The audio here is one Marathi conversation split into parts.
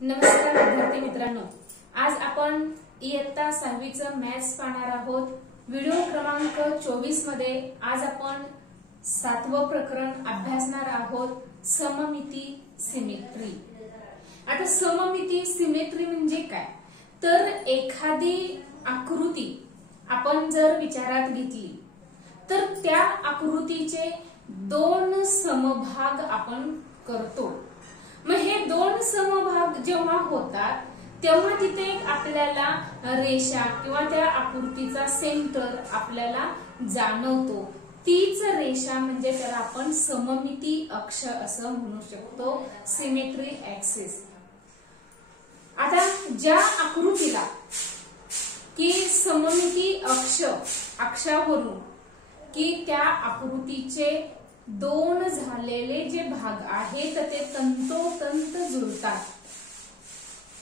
नमस्कार विद्यार्थी मित्रांनो, आज आपण इयत्ता 6वीचं मॅथ्स पाहणार आहोत। व्हिडिओ क्रमांक 24 मध्ये आज आपण 7वं प्रकरण अभ्यासणार आहोत, सममिती सिमेट्री। आता सममिती सिमेट्री म्हणजे काय, तर एखादी आकृती आपण जर विचारात घेतली तर त्या आकृतीचे दोन समभाग आपण करतो। मग हे दोन समभाग जेव्हा होतात तेव्हा तिथे आपल्याला रेषा किंवा त्या आकृतीचा सेंटर आपल्याला जाणवतो। तीच रेषा म्हणजे त्याला आपण सममिती अक्ष असं म्हणू शकतो, सिमेट्री ऍक्सिस। आता ज्या आकृतीला की सममिती अक्षावरून की त्या आकृतीचे दोन झालेले जे भाग आहेत ते तंतोतंत जुळतात,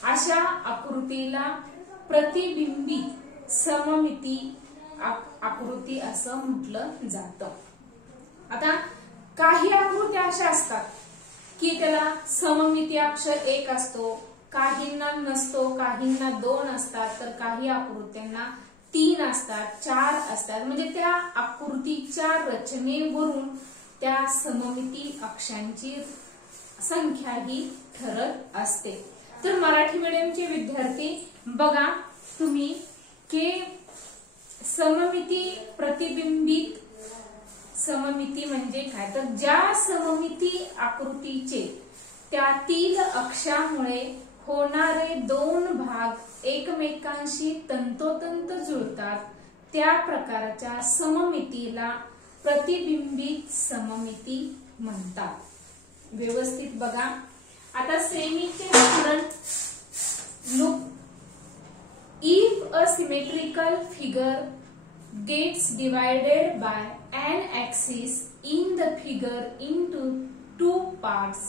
अशा आकृतीला प्रतिबिंबित सममिती आकृती असं म्हटलं जातं। आता काही आकृत्या अशा असतात की त्याला सममिती अक्ष 1 असतो, काहींना नसतो, काहींना 2 असतात, तर काही आकृत्यांना 3 असतात, 4 असतात। म्हणजे त्या आकृतीच्या रचनेवरून त्या सममिती अक्षांची संख्या ही ठरत असते। तर मराठी मीडियमचे विद्यार्थी बघा तुम्ही की सममिती प्रतिबिंबित सममिती म्हणजे काय, तर ज्या सममिती आकृतीचे त्यातील अक्षामुळे होणारे दोन भाग एकमेकांशी तंतोतंत जुळतात त्या प्रकारच्या सममितीला प्रतिबिंबित सममिती म्हणतात। व्यवस्थित बघा, आता श्रेणीचे उदाहरण look, if a symmetrical figure gets divided by an axis in the figure into two parts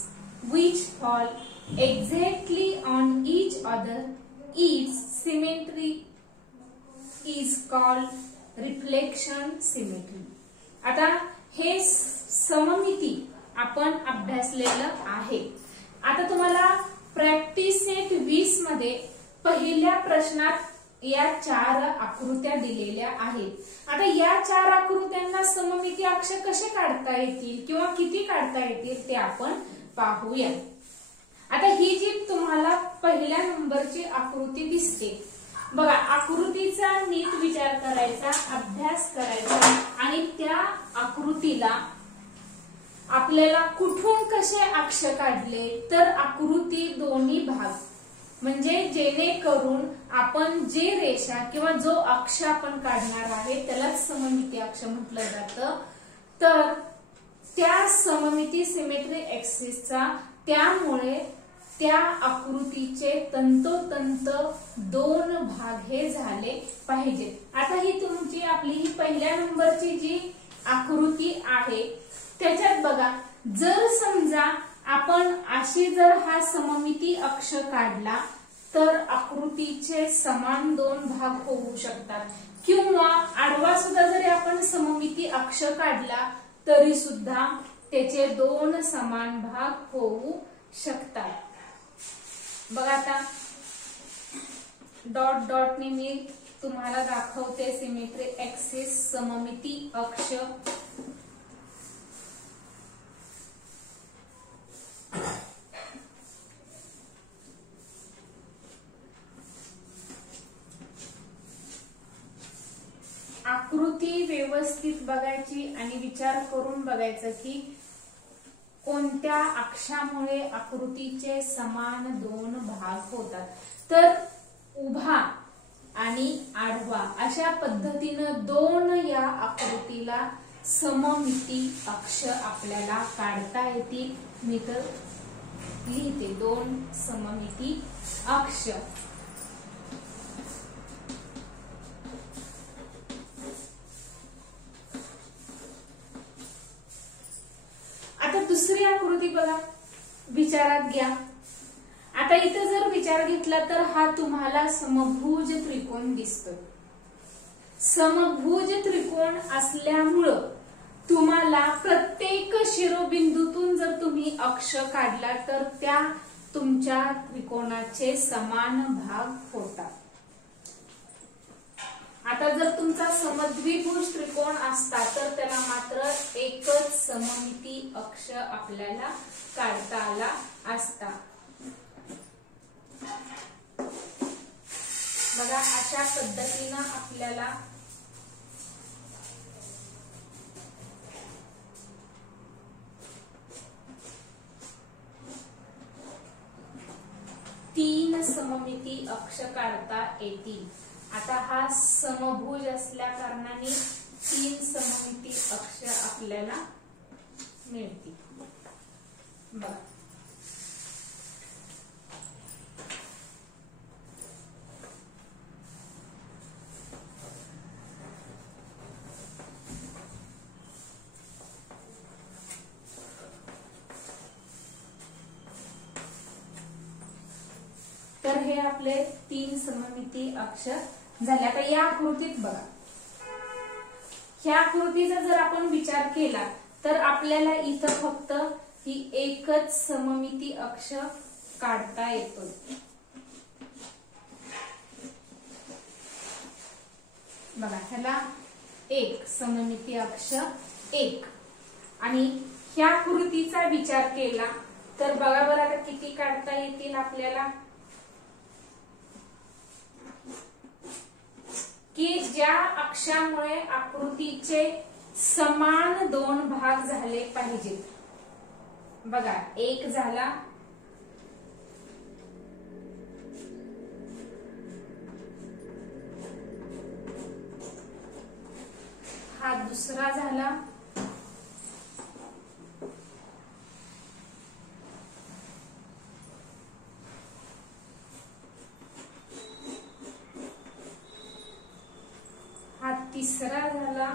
which fall exactly on each other, its symmetry is called reflection symmetry। आता हे सममिती आपण अभ्यासलेलं आहे। आता तुम्हाला प्रॅक्टिस सेट 20 मध्ये पहिल्या प्रश्नात या 4 आकृत्या दिलेल्या आहेत। आता या 4 आकृत्यांना सममिती अक्ष कसे काढता येतील किंवा किती काढता येतील ते आपण पाहूया। आता ही जी तुम्हाला पहिल्या नंबरची आकृती दिसते बघा, आकृतीचा नीट विचार करायचा, अभ्यास करायचा आणि त्या आकृतीला आपल्याला कुठून कसे अक्ष काढले, तर आकृती दोन्ही भाग म्हणजे जेणेकरून आपण जे रेषा किंवा जो अक्ष आपण काढणार आहे त्याला सममिती अक्ष म्हटलं जातं। तर त्या सममिती सिमेट्री ऍक्सिसचा त्यामुळे त्या आकृतीचे तंतोतंत दोन भाग हे झाले पाहिजेत। आता ही तुमची आपली ही पहिल्या नंबरची जी आकृती आहे त्याच्यात बघा, जर समजा आपण अशी जर हा सममिती अक्ष काढला तर आकृतीचे समान दोन भाग होऊ शकतात, किंवा आडवा सुद्धा जरी आपण सममिती अक्ष काढला तरी सुद्धा त्याचे दोन समान भाग होऊ शकतात। बघा आता डॉट डॉट ने मी तुम्हाला दाखवते सिमेट्री ऍक्सिस सममिती अक्ष। आकृती व्यवस्थित बघायची आणि विचार करून बघायचं की कोणत्या अक्षामुळे आकृतीचे समान दोन भाग होतात। तर उभा आणि आडवा अशा पद्धतीनं दोन या आकृतीला सममिती अक्ष आपल्याला काढता येतील। मी तर लिहिते दोन सममिती अक्ष। आता दुसरी आकृती बघा, विचारात घ्या। आता इथं जर विचार घेतला तर हा तुम्हाला समभुज त्रिकोण दिसतोय। समभुज त्रिकोण असल्यामुळं तुम्हाला प्रत्येक शिरोबिंदूतून जर तुम्ही अक्ष काढला तर त्या तुमच्या त्रिकोणाचे समान भाग होतात. आता जर तुमचा समद्विभुज त्रिकोण असता तर त्याला मात्र एकच सममिती अक्ष आपल्याला काढता आला असता. बघा अशा पद्धतीनं आपल्याला तीन सममिती अक्ष काढता येतील. आता हा समभुज असल्या कारणाने तीन सममिती अक्ष आपल्याला मिळतील. बघा तर हे आपले तीन सममिती अक्ष झाले. आता या आकृतीत बघा, ह्या आकृतीचा जर आपण विचार केला तर आपल्याला इथं फक्त ही एकच सममिती अक्ष काढता येतो. बघा ह्याला एक सममिती अक्ष एक, आणि ह्या आकृतीचा विचार केला तर बघा बरं आता किती काढता येतील आपल्याला, की ज्या अक्षामुळे आकृतीचे समान दोन भाग झाले पाहिजेत. बघा एक झाला, हा दुसरा झाला, हा तिसरा झाला,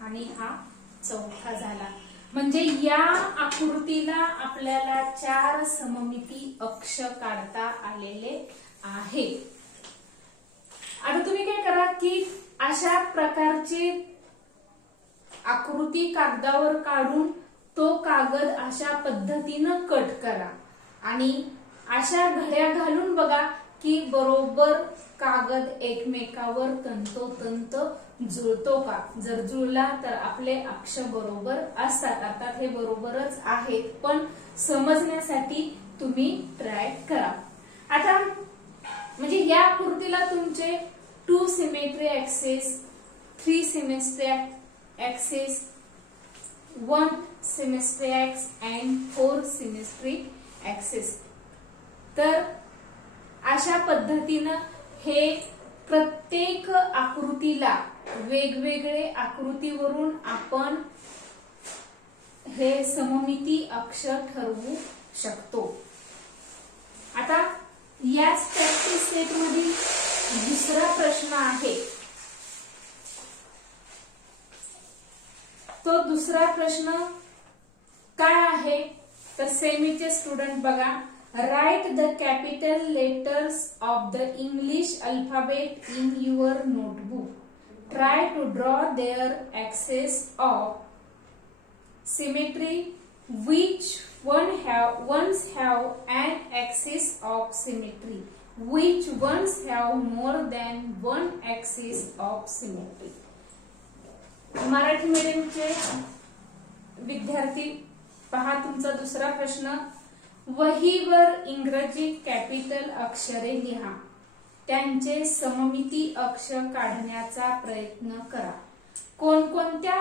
आणि हा चौथा झाला. म्हणजे या आकृतीला आपल्याला चार सममिती अक्ष काढता आलेले आहे. आता तुम्ही काय करा की अशा प्रकारची आकृती कागदावर काढून तो कागद अशा पद्धतीनं कट करा आणि अशा घड्या घालून बघा की बरोबर कागद एकमेकावर तंतोतंत जुळतो का. जर जुळला तर आपले अक्ष बरोबर असतात. अर्थात हे बरोबरच आहेत, पण समजण्यासाठी तुम्ही ट्राय करा. आता म्हणजे या आकृतीला तुमचे 2 symmetry axis, 3 symmetry axis, 1 symmetry axis and 4 symmetry axis. तर अशा पद्धतीनं हे प्रत्येक आकृतीला वेगवेगळे आकृतीवरून आपण हे सममिती अक्ष ठरवू शकतो. आता याच प्रॅक्टिस सेट मधील दुसरा प्रश्न आहे. तो दुसरा प्रश्न काय आहे तर सेमीचे स्टुडंट बघा, write the capital letters of the English alphabet in your notebook. Try to draw their axes of symmetry which ones have an axis of symmetry, which ones have more than one axis of symmetry. Marathi मीडियमचे विद्यार्थी पहा तुमचा दुसरा प्रश्न. वहीवर इंग्रजी कॅपिटल अक्षरे लिहा. त्यांचे सममिती अक्ष काढण्याचा प्रयत्न करा. कोणकोणत्या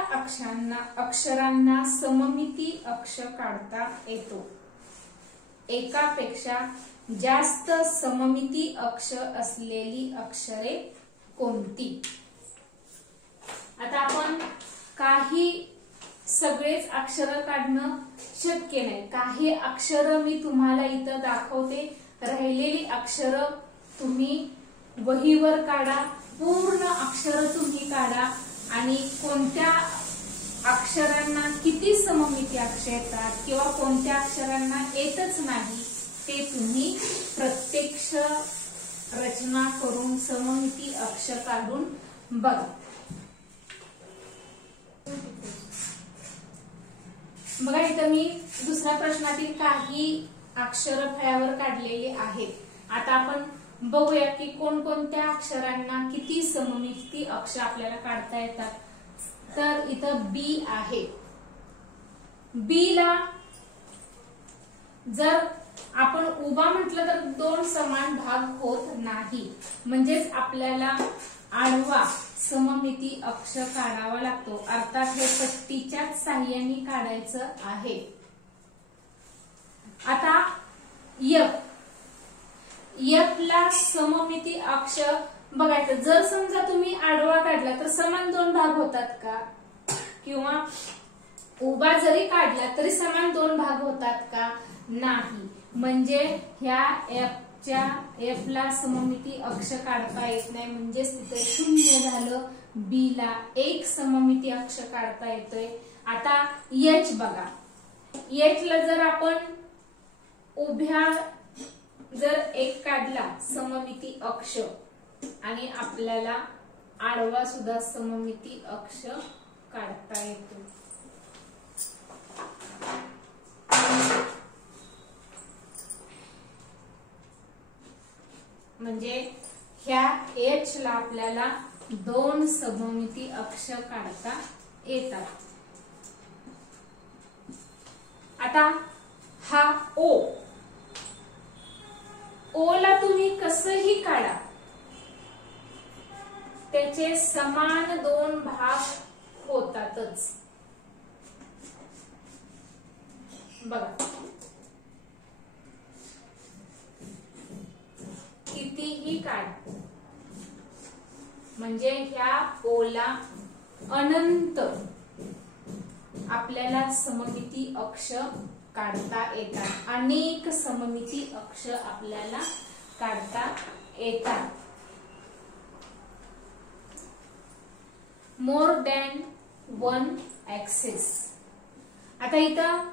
अक्षरांना सममिती अक्ष काढता येतो? एकापेक्षा जास्त सममिती अक्ष असलेली अक्षरे कोणती? आता आपण काही सगळेच अक्षर काढणं शक्य नाही. काही अक्षर मी तुम्हाला इथं दाखवते, राहिलेली अक्षर तुम्ही वहीवर काढा. पूर्ण अक्षर तुम्ही काढा आणि कोणत्या अक्षरांना किती सममिती अक्ष येतात किंवा कोणत्या अक्षरांना येतच नाही ते तुम्ही प्रत्यक्ष रचना करून सममिती अक्ष काढून बघा. बघा इथं मी दुसऱ्या प्रश्नातील काही अक्षर फळ्यावर काढलेले आहेत. आता आपण बघूया की कोणकोणत्या अक्षरांना किती सममिती अक्ष आपल्याला काढता येतात. तर इथं बी आहे. बी ला जर आपण उभा म्हटलं तर दोन समान भाग होत नाही, म्हणजेच आपल्याला आडवा सममिती अक्ष काढावा लागतो. अर्थात हे पट्टीच्याच साहाय्याने काढायचं आहे. आता एफ ला सममिती अक्ष बघायचं. जर समजा तुम्ही आडवा काढला तर समान दोन भाग होतात का, किंवा उभा जरी काढला तरी समान दोन भाग होतात का, नाही. म्हणजे ह्या एफ ला सममिती अक्ष काढता येत नाही, म्हणजेच तिथे 0 झालं. बी ला एक सममिती अक्ष काढता येतोय. आता एच बघा. एच ला जर आपण उभ्या जर एक काढला सममिती अक्ष आणि आपल्याला आडवा सुद्धा सममिती अक्ष काढता येतो. म्हणजे ह्या एच ला आपल्याला दोन सममिती अक्ष काढता येतात. आता हा ओ ला तुम्ही कसंही काढा, त्याचे समान दोन भाग होतातच. बघा कितीही काढ, म्हणजे ह्या ओला अनंत आपल्याला सममिती अक्ष काढता येतात. अनेक सममिती अक्ष आपल्याला काढता येतात. More than one axis. आता इथं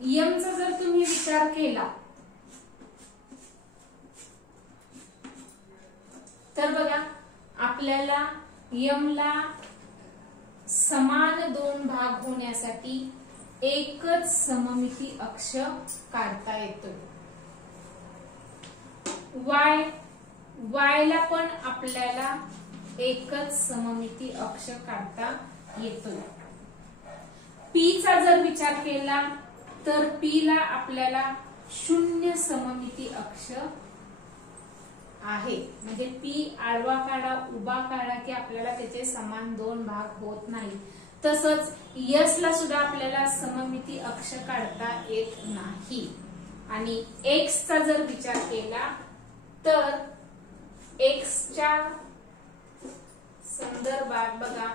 यमचा जर तुम्ही विचार केला तर बघा आपल्याला यमला समान दोन भाग होण्यासाठी एकच सममिती अक्ष काढता येतोय. वाय ला पण आपल्याला एकच सममिती अक्ष काढता येतोय. पी चा जर विचार केला तर पी ला आपल्याला 0 सममिती अक्ष आहे. म्हणजे पी आडवा काढा उभा काढा की आपल्याला त्याचे समान दोन भाग होत नाही. तसंच यस ला सुद्धा आपल्याला सममिती अक्ष काढता येत नाही. आणि एक्स चा जर विचार केला तर एक्सच्या संदर्भात बघा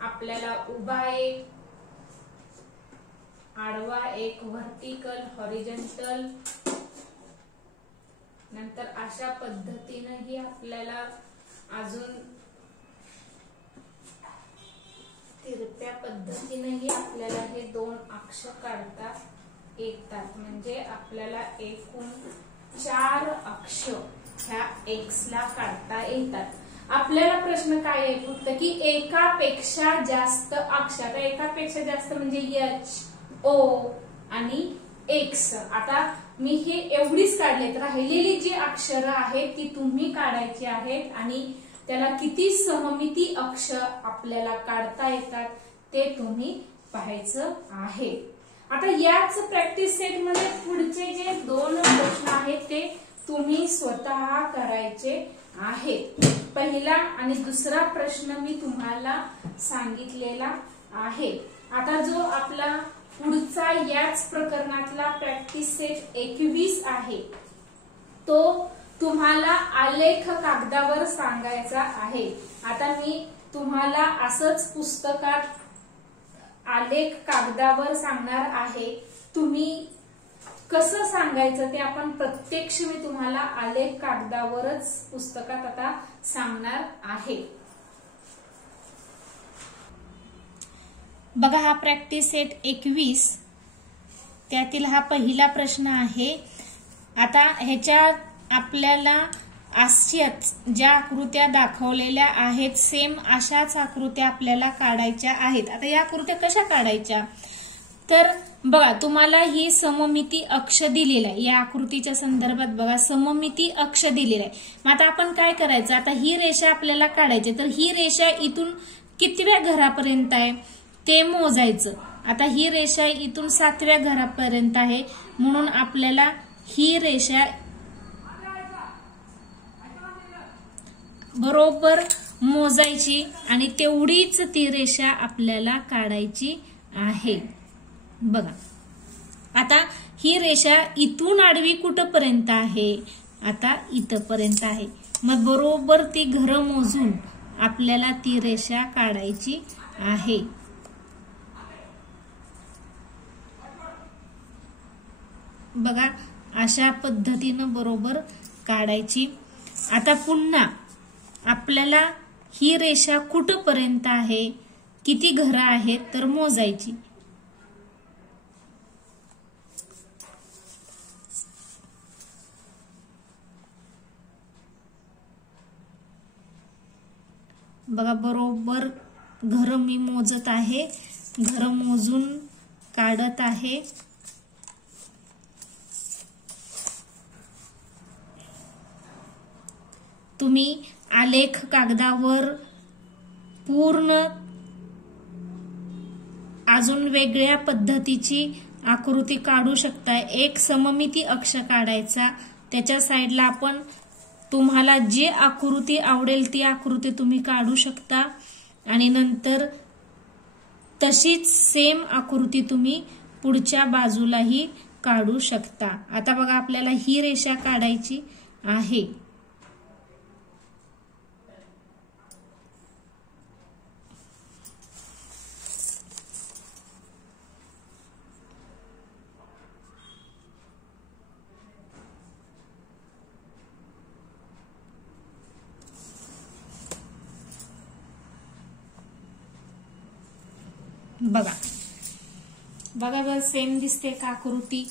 आपल्याला उभा एक, आडवा एक, व्हर्टिकल, हॉरिझॉन्टल, नंतर अशा पद्धतीनेही आपल्याला अजून तिरप्या पद्धतीनेही आपल्याला हे दोन अक्ष काढता येतात. म्हणजे आपल्याला एकूण 4 अक्ष ह्या एक्स ला काढता येतात. आपल्याला प्रश्न काय आहे फक्त की एकापेक्षा जास्त अक्ष. आता एकापेक्षा जास्त म्हणजे एच, ओ आणि एक्स. आता मी हे एवढीच काढलेत. राहिलेली जी अक्षरं आहेत ती तुम्ही काढायची आहेत आणि त्याला किती सममिती अक्ष आपल्याला काढता येतात ते तुम्ही पाहायचं आहे. आता याच प्रॅक्टिस सेट मध्ये पुढचे जे 2 प्रश्न आहेत ते तुम्ही स्वतः करायचे आहेत. पहिला आणि दुसरा प्रश्न मी तुम्हाला सांगितलेला आहे. आता जो आपला पुढचा याच प्रकरणातला प्रॅक्टिस सेट 21 आहे तो तुम्हाला आलेख कागदावर सांगायचा आहे. आता मी तुम्हाला असंच पुस्तकात आलेख कागदावर सांगणार आहे. तुम्ही कसं सांगायचं ते आपण प्रत्यक्ष मी तुम्हाला आलेख कागदावरच पुस्तकात आता सांगणार आहे. बघा हा प्रॅक्टिस सेट 21 त्यातील हा पहिला प्रश्न आहे. आता ह्याच्या आपल्याला अशाच ज्या आकृत्या दाखवलेल्या आहेत सेम अशाच आकृत्या आपल्याला काढायच्या आहेत. आता या आकृत्या कशा काढायच्या तर बघा तुम्हाला ही सममिती अक्ष दिलेला आहे. या आकृतीच्या संदर्भात बघा सममिती अक्ष दिलेला आहे. मग आता आपण काय करायचं, आता ही रेषा आपल्याला काढायची तर ही रेषा इथून कितव्या घरापर्यंत आहे ते मोजायचं. आता ही रेषा इथून 7व्या घरापर्यंत आहे म्हणून आपल्याला ही रेषा बरोबर मोजायची आणि तेवढीच ती रेषा आपल्याला काढायची आहे. बघा आता ही रेषा इथून आडवी कुठपर्यंत आहे, आता इथपर्यंत आहे. मग बरोबर ती घरं मोजून आपल्याला ती रेषा काढायची आहे. बघा अशा पद्धतीनं बरोबर काढायची. आता पुन्हा आपल्याला ही रेषा कुठपर्यंत आहे, किती घरं आहेत तर मोजायची. बघा बरोबर घर मी मोजत आहे, घर मोजून काढत आहे. तुम्ही आलेख कागदावर पूर्ण अजून वेगळ्या पद्धतीची आकृती काढू शकता. एक सममिती अक्ष काढायचा, त्याच्या साईडला आपण तुम्हाला जी आकृती आवडेल ती आकृती तुम्ही काढू शकता आणि नंतर तशीच सेम आकृती तुम्ही पुढच्या बाजूलाही काढू शकता. आता बघा आपल्याला ही रेषा काढायची आहे. बघा बघा बघा सेम दिसते का आकृती.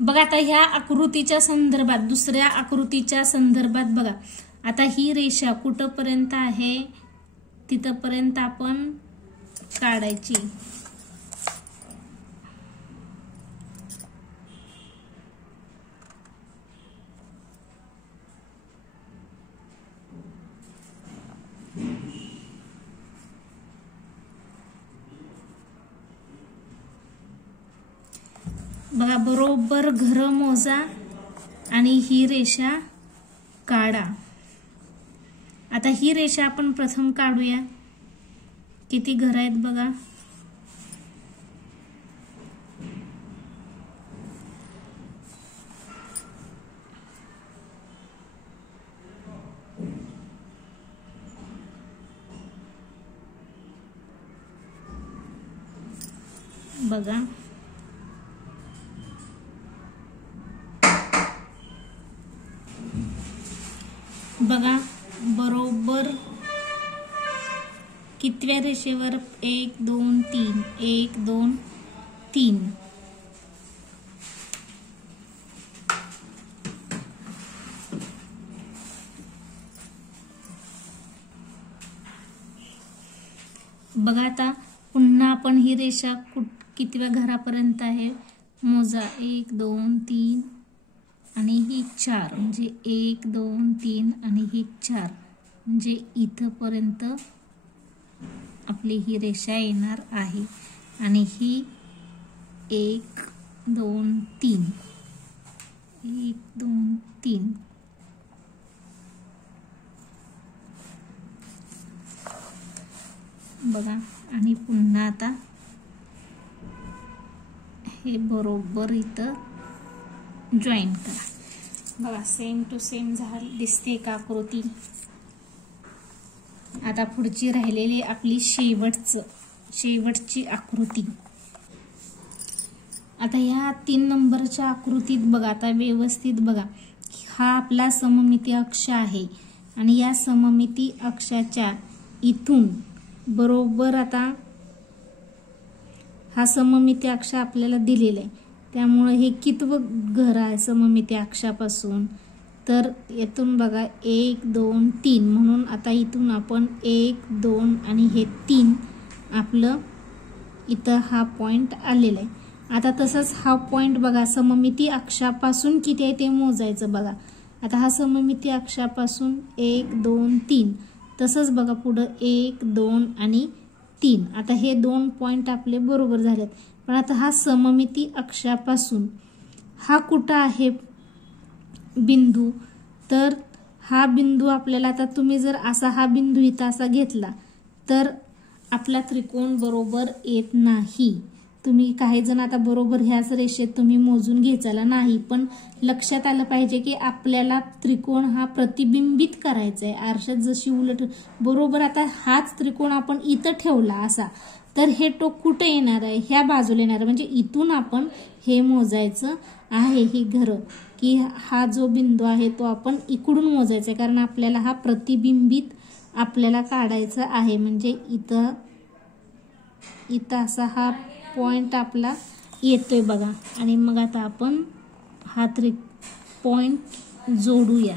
बघा आता ह्या आकृतीच्या संदर्भात दुसऱ्या आकृतीच्या संदर्भात बघा आता ही रेषा कुठपर्यंत आहे तिथपर्यंत आपण काढायची. बघा बरोबर घर मोजा आणि ही रेषा काढा. आता ही रेषा आपण प्रथम काढूया. किती घर आहेत बघा. बघा बघा बरोबर कितव्या रेषेवर 1 2 3 1 2 3. बघा आता पुन्हा आपण ही रेषा कितव्या घरापर्यंत आहे मोजा. 1 2 3 आणि ही 4 म्हणजे 1 2 3 आणि ही 4 म्हणजे इथपर्यंत आपली ही रेषा येणार आहे. आणि ही 1 2 3 1 2 3 बघा. आणि पुन्हा आता हे बरोबर इथं जॉईन करा. बघा सेम टू सेम दिसते का आकृती. आता पुढची राहिलेली आपली शेवटची आकृती. आता ह्या 3 नंबरच्या आकृतीत बघा आता व्यवस्थित बघा. हा आपला सममिती अक्ष आहे आणि या सममिती अक्षाच्या इथून बरोबर आता हा सममिती अक्ष आपल्याला दिलेला आहे. त्यामुळे हे कितवं घर आहे सममिती अक्षापासून, तर येथून बघा 1 2 3 म्हणून आता इथून आपण 1 2 आणि हे 3 आपलं इथं हा पॉइंट आलेला आहे. आता तसंच हा पॉइंट बघा सममिती अक्षापासून किती आहे ते मोजायचं बघा. आता हा सममिती अक्षापासून 1 2 3, तसंच बघा पुढं 1 2 आणि 3. आता हे 2 पॉइंट आपले बरोबर झालेत. पण आता हा सममिती अक्षापासून हा कुठं आहे बिंदू, तर हा बिंदू आपल्याला आता तुम्ही जर असा हा बिंदू इथं असा घेतला तर आपला त्रिकोण बरोबर येत नाही. तुम्ही काही जण आता बरोबर ह्याच रेषेत तुम्ही मोजून घ्यायचा नाही, पण लक्षात आलं पाहिजे की आपल्याला त्रिकोण हा प्रतिबिंबित करायचा आहे आरशात जशी उलट बरोबर. आता हाच त्रिकोण आपण इथं ठेवला असा तर हे टोक कुठं येणार आहे, ह्या बाजूला येणार, म्हणजे इथून आपण हे मोजायचं आहे ही घर, की हा जो बिंदू आहे तो आपण इकडून मोजायचा आहे, कारण आपल्याला हा प्रतिबिंबित आपल्याला काढायचा आहे. म्हणजे इथं असा हा पॉइंट आपला येतोय बघा. आणि मग आता आपण हा पॉइंट जोडूया.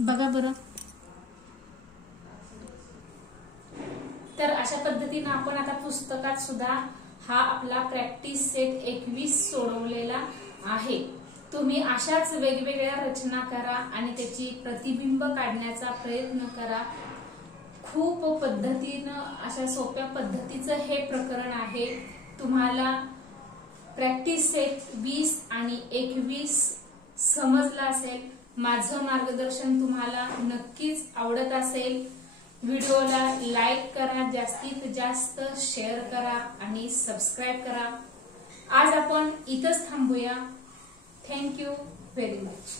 बघा बरं. तर अशा पद्धतीने आपण आता पुस्तकात सुद्धा हा आपला प्रॅक्टिस सेट 21 सोडवलेला आहे. तुम्ही अशाच वेगवेगळ्या रचना करा आणि त्याची प्रतिबिंब काढण्याचा प्रयत्न करा. खूप पद्धतीनं अशा सोप्या पद्धतीचं हे प्रकरण आहे. तुम्हाला प्रॅक्टिस सेट 20 आणि 21 समजला असेल. माझं मार्गदर्शन तुम्हाला नक्कीच आवडत असेल. व्हिडिओला लाईक करा, जास्तीत जास्त शेअर करा आणि सबस्क्राईब करा. आज आपण इथंच थांबूया. Thank you very much.